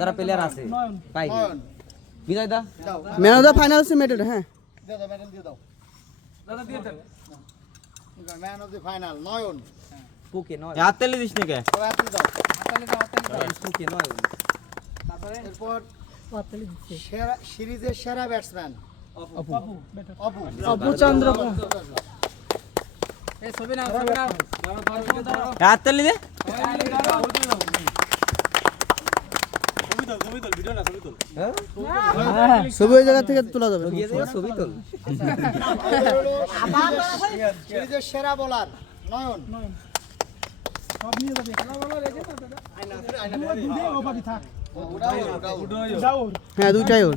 যারা প্লেয়ার আছে পাই বিজয় দা ম্যান অফ দ্য ফাইনাল সে মেডেল হ্যাঁ দাও দাও মেডেল দিয়ে দাও দাদা দিয়ে দেন man of the final Nayan পুকে নয় হাততালি দিস না কে সবাই হাততালি দাও হাততালি দাও পুকে নয় তারপরে এরপর সেরা সিরিজের সেরা ব্যাটসম্যান অপু অপু চন্দ্র এই ছবি নাও ছবি নাও হাততালি দে ছবি ওই জায়গা থেকে তোলা যাবে গিয়ে যাবে ছবি তোল সিরিজের সেরা বোলার নয়ন হ্যাঁ দুইটাই ওর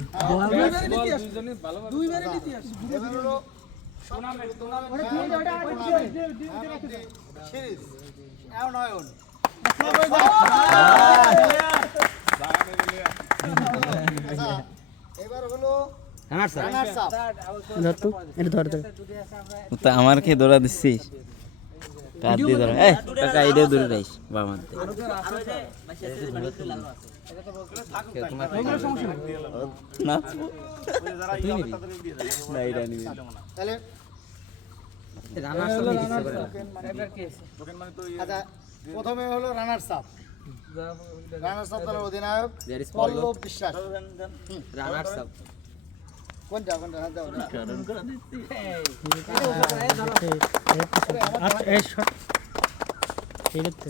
এবার হলো সিরিজ নয়ন আচ্ছা, এবার হলো রানার্স আপ রানার্স আপ ধর তো এটা ধর ধর তা আমার কে দৌড়া দিছিস কাট দিয়ে ধর এই কাকা এইটা দূরে রাইস বাবা না না এটা নিবি তাহলে রানার্স আপ দিচ্ছে করে আচ্ছা প্রথমে হলো রানার্স আপ রানার্স আপ দলের অধিনায়ক There is পল্লব পল্লব। বিশ্বাস রানার্স আপ কোনটা কোনটা হাত দাও না। এই শট এই দেখতে